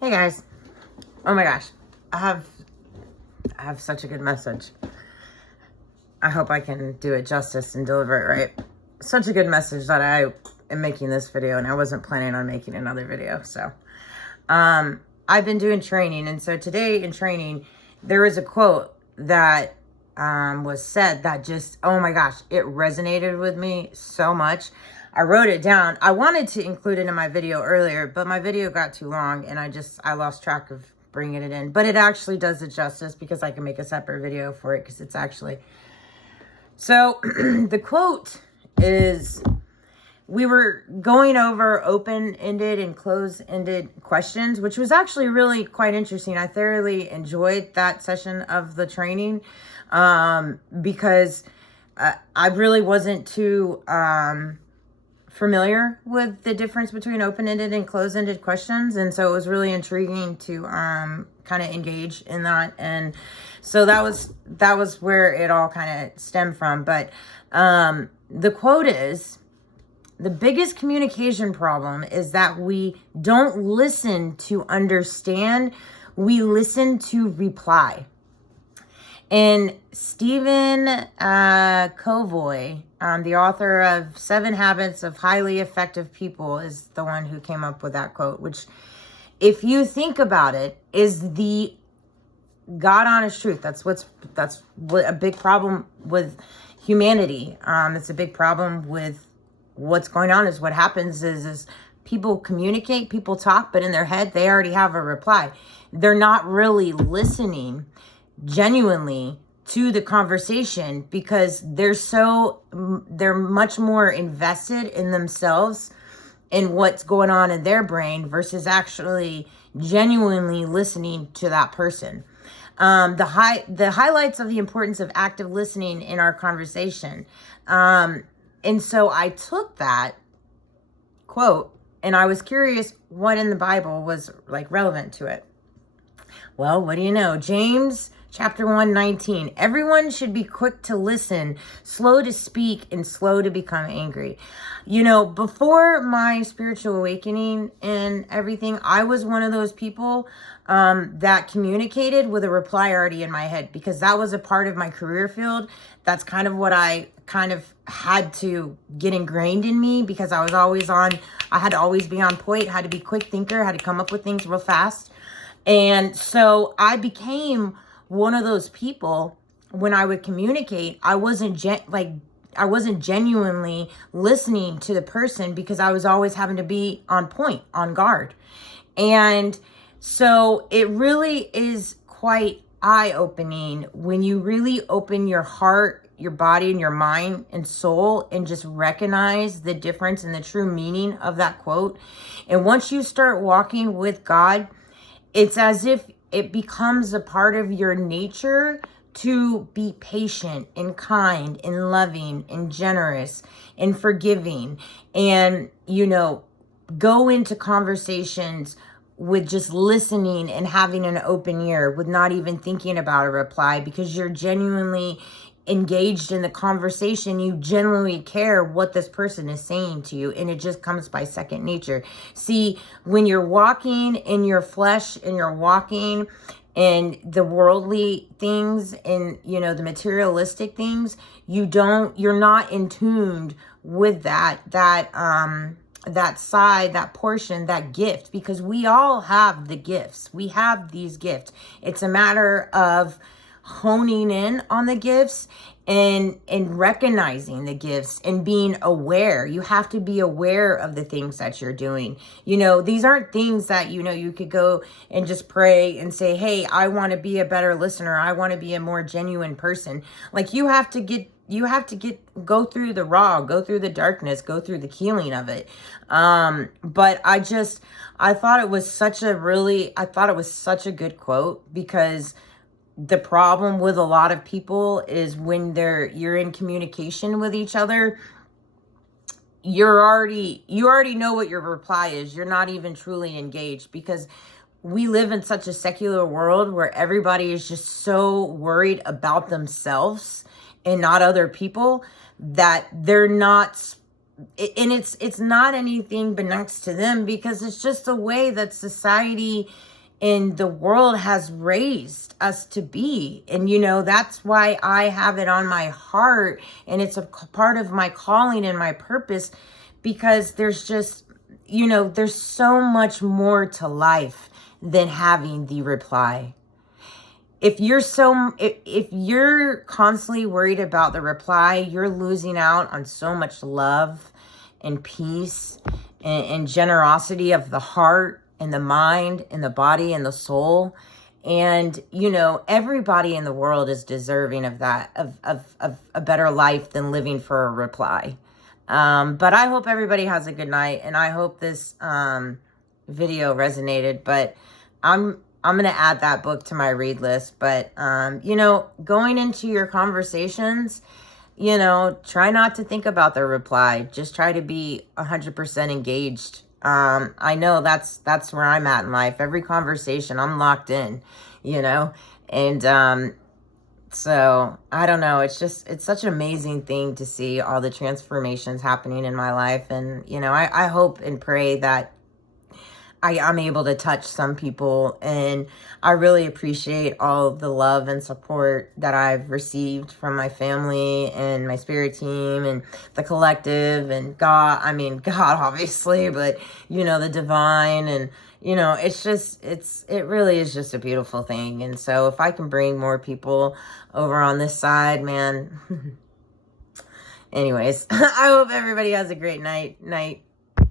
Hey guys. Oh my gosh. I have such a good message. I hope I can do it justice and deliver it right. Such a good message that I am making this video, and I wasn't planning on making another video. So I've been doing training, and so today in training there was a quote that was said that just, oh my gosh, it resonated with me so much. I wrote it down. I wanted to include it in my video earlier, but my video got too long and I lost track of bringing it in. But it actually does it justice because I can make a separate video for it because it's actually... So the quote is, we were going over open-ended and closed-ended questions, which was actually really quite interesting. I thoroughly enjoyed that session of the training because I really wasn't too... familiar with the difference between open-ended and closed-ended questions, and so it was really intriguing to kind of engage in that. And so that was where it all kind of stemmed from. But the quote is, the biggest communication problem is that we don't listen to understand, we listen to reply. And Stephen Covey, the author of 7 Habits of Highly Effective People, is the one who came up with that quote, which, if you think about it, is the God honest truth. That's what a big problem with humanity. It's a big problem with what's going on. Is what happens is people communicate, people talk, but in their head they already have a reply. They're not really listening genuinely to the conversation because they're much more invested in themselves and what's going on in their brain versus actually genuinely listening to that person. The highlights of the importance of active listening in our conversation. And so I took that quote and I was curious what in the Bible was like relevant to it. Well, what do you know? James chapter 1:19. Everyone should be quick to listen, slow to speak, and slow to become angry. You know, before my spiritual awakening and everything, I was one of those people that communicated with a reply already in my head because that was a part of my career field. That's kind of what I kind of had to get ingrained in me because I had to always be on point, had to be a quick thinker, had to come up with things real fast. And so I became one of those people. When I would communicate, I wasn't genuinely listening to the person because I was always having to be on point, on guard. And so it really is quite eye-opening when you really open your heart, your body, and your mind and soul and just recognize the difference and the true meaning of that quote. And once you start walking with God, it's as if it becomes a part of your nature to be patient and kind and loving and generous and forgiving and, go into conversations with just listening and having an open ear with not even thinking about a reply because you're genuinely engaged in the conversation. You genuinely care what this person is saying to you, and it just comes by second nature. See, when you're walking in your flesh and you're walking in the worldly things and the materialistic things, you're not in tuned with that side, that portion, that gift, because we all have the gifts. We have these gifts. It's a matter of honing in on the gifts and recognizing the gifts and being aware. You have to be aware of the things that you're doing. These aren't things that, you could go and just pray and say, hey, I want to be a better listener. I want to be a more genuine person. Like you have to go through the raw, go through the darkness, go through the healing of it. But I thought it was such a good quote because the problem with a lot of people is when you're in communication with each other, you already know what your reply is. You're not even truly engaged because we live in such a secular world where everybody is just so worried about themselves and not other people that they're not and it's not anything next to them, because it's just the way that society and the world has raised us to be. And that's why I have it on my heart, and it's a part of my calling and my purpose, because there's just there's so much more to life than having the reply. If you're constantly worried about the reply, you're losing out on so much love and peace and generosity of the heart and the mind and the body and the soul. And everybody in the world is deserving of that, of a better life than living for a reply. But I hope everybody has a good night, and I hope this video resonated. But I'm going to add that book to my read list. But, going into your conversations, try not to think about the reply. Just try to be 100% engaged. I know that's where I'm at in life. Every conversation, I'm locked in, and, so I don't know. It's such an amazing thing to see all the transformations happening in my life. And, I hope and pray that I'm able to touch some people, and I really appreciate all the love and support that I've received from my family and my spirit team and the collective and God. I mean, God, obviously, but the divine, and it really is just a beautiful thing. And so if I can bring more people over on this side, man. Anyways, I hope everybody has a great night.